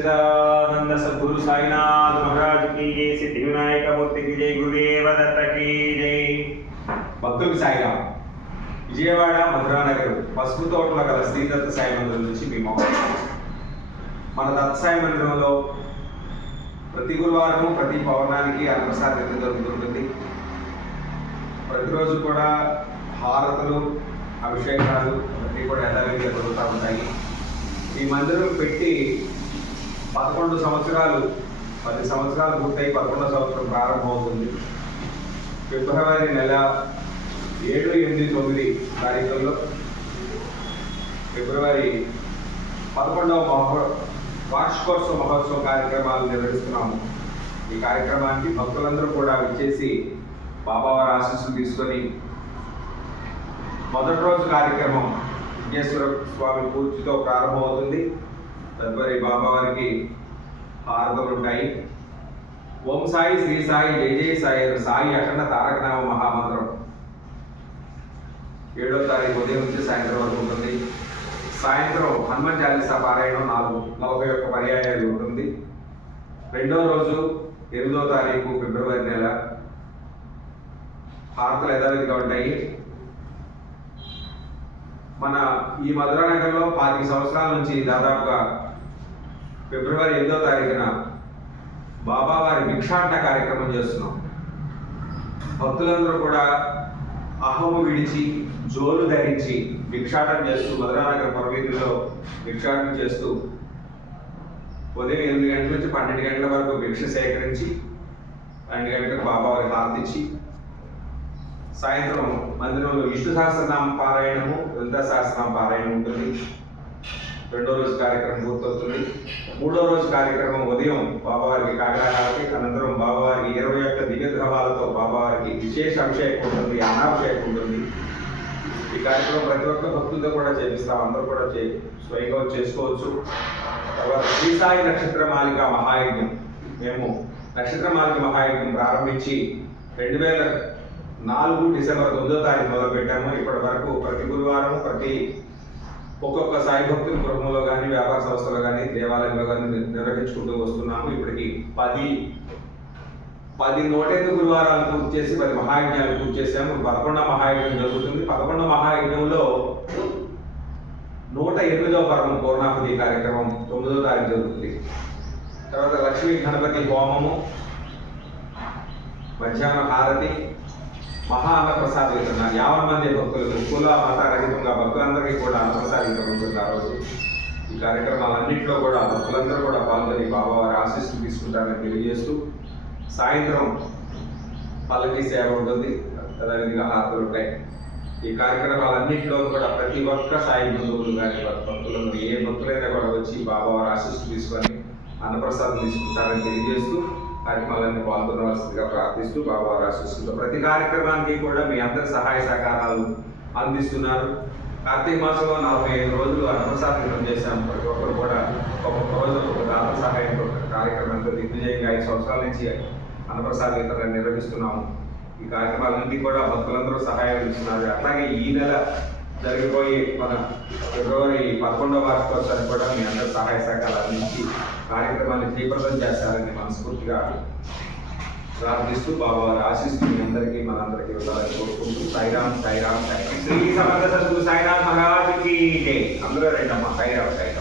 सच्चिदानंद सद्गुरु साईनाथ महाराज की जय। सिद्धि विनायक मूर्ति की जय। गुरुदेव दत्त की जय। భక్తులకు సాయిరాం. విజయవాడ మధురానగర్ పసుపు తోటలో గల శ్రీ దత్త సాయి మందిరం నుంచి మీ మన దత్త సాయి మందిరంలో ప్రతి గురువారము ప్రతి పౌర్ణానికి అన్నప్రసాదం జరుగుతుంటుంది. ప్రతిరోజు కూడా హారతులు అభిషేకాలు అన్నీ కూడా యథావిధిగా జరుగుతూ ఉంటాయి. ఈ మందిరం పెట్టి 11 సంవత్సరాలు 10 సంవత్సరాలు పూర్తయి 11వ సంవత్సరం ప్రారంభమవుతుంది. ఫిబ్రవరి నెల 7, 8, 9 తారీఖుల్లో ఫిబ్రవరి 11వ వార్షికోత్సవ మహోత్సవ కార్యక్రమాలు నిర్వహిస్తున్నాము. ఈ కార్యక్రమానికి భక్తులందరూ కూడా విచ్చేసి బాబావారి ఆశీస్సులు తీసుకొని మొదటి రోజు కార్యక్రమం విఘ్నేశ్వర స్వామి పూజతో ప్రారంభమవుతుంది. తదుపరి బాబావారికి హారతులు ఉంటాయి. ఓం సాయి, శ్రీ సాయి, జై జై సాయి, సాయి అఖండ తారకనామ మహామంత్రం 7వ తారీఖు ఉదయం నుంచి సాయంత్రం వరకు ఉంటుంది. సాయంత్రం హనుమాన్ చాలీసా పారాయణం 41 పర్యాయాలు ఉంటుంది. రెండవ రోజు 8వ తారీఖు ఫిబ్రవరి నెల హారతులు యథావిధిగా ఉంటాయి. మన ఈ మధురానగర్లో 5 సంవత్సరాల నుంచి దాదాపుగా ఫిబ్రవరి 8వ తారీఖున బాబావారి భిక్షాటన కార్యక్రమం చేస్తున్నాం. భక్తులందరూ కూడా అహము విడిచి జోలు ధరించి భిక్షాటన చేస్తూ మధురానగర్ పరవీధుల్లో భిక్షాటన చేస్తూ ఉదయం 8 గంటల నుంచి 12 గంటల వరకు భిక్ష సేకరించి 2 గంటలకు బాబావారి హారతిచ్చి సాయంత్రం మందిరంలో విష్ణు సహస్రనామ పారాయణము, లలిత సహస్రనామ పారాయణం ఉంటుంది. రెండో రోజు కార్యక్రమం పూర్తవుతుంది. మూడో రోజు కార్యక్రమం ఉదయం బాబావారికి కాకడాహారతి, అనంతరం బాబావారికి 21 దివ్య ద్రవాలతో బాబావారికి విశేష అభిషేకం ఉంటుంది, అనాభిషేకం ఉంటుంది. ఈ కార్యక్రమం ప్రతి ఒక్క భక్తులతో కూడా చేపిస్తాం. అందరూ కూడా స్వయంగా చేసుకోవచ్చు. తర్వాత శ్రీ సాయి నక్షత్ర మాలిక మహాయజ్ఞం, మేము నక్షత్ర మాలిక మహాయజ్ఞం ప్రారంభించి 2004 డిసెంబర్ 9వ తారీఖు మొదలు పెట్టాము. ఇప్పటి వరకు ప్రతి గురువారం ఒక్కొక్క సాయి భక్తుల గృహంలో కానీ, వ్యాపార సంస్థలో కానీ, దేవాలయంలో కానీ నిర్వహించుకుంటూ వస్తున్నాము. ఇప్పటికి 10 108 గురువారాలు పూర్తి చేసి 10 మహాయజ్ఞాలు పూర్తి చేసాము. 11వ మహాయజ్ఞం జరుగుతుంది. 11వ మహాయజ్ఞంలో 108వ పర్వం పూర్ణాహుతి కార్యక్రమం 9వ తారీఖు జరుగుతుంది. తర్వాత లక్ష్మీ గణపతి హోమము, మధ్యాహ్న హారతి, మహా అన్నప్రసాద వితరణ 50 మంది భక్తులకు కుల మత రహితంగా భక్తులందరికీ కూడా అన్నప్రసాద వితరణ ఉంటుంది ఆ రోజు. ఈ కార్యక్రమాలన్నింటిలో కూడా భక్తులందరూ కూడా పాల్గొని బాబావారి ఆశీస్సులు తీసుకుంటారని తెలియజేస్తూ సాయంత్రం పల్లకి సేవ ఉంటుంది, అదేవిధంగా హారతులు ఉంటాయి. ఈ కార్యక్రమాలన్నింటిలో కూడా ప్రతి ఒక్క సాయి బంధువులు కానీ భక్తులందరూ ఏ భక్తులైనా కూడా వచ్చి బాబావారి ఆశీస్సులు తీసుకొని అన్నప్రసాదం తీసుకుంటారని తెలియజేస్తూ కార్యక్రమాలన్నీ పాల్గొనవలసిందిగా ప్రార్థిస్తూ బాబావారి ఆశీస్సులతో ప్రతి కార్యక్రమానికి కూడా మీ అందరి సహాయ సహకారాలు అందిస్తున్నారు. కార్తీక మాసంలో 45 రోజులు అన్నప్రసాదం చేశాము. ప్రతి ఒక్కరు కూడా ఒక్కొక్క రోజు ఒక దాత సహాయం కార్యక్రమంతో దిగ్విజయంగా 5 సంవత్సరాల నుంచి అన్నప్రసాద వితరణ నిర్వహిస్తున్నాము. ఈ కార్యక్రమాలన్నీ కూడా భక్తులందరూ సహాయం ఇస్తున్నారు. అట్లాగే ఈ నెల జరిగిపోయి మన ఫిబ్రవరి 11వ వార్షికోత్సవానికి కూడా మీ అందరి సహాయ సహకారాలు అందించి కార్యక్రమాన్ని జయప్రదం చేస్తారని మనస్ఫూర్తిగా ప్రార్థిస్తూ బాబావారి ఆశీస్సులు మీ అందరికీ మనందరికీ ఉండాలని కోరుకుంటూ సాయిరాం సాయిరాం సాయిరాం. శ్రీ సమర్థ సద్గురు సాయినాథ్ మహారాజ్ కి జై. అందరూ రండమ్మా. సాయిరాం సాయిరాం.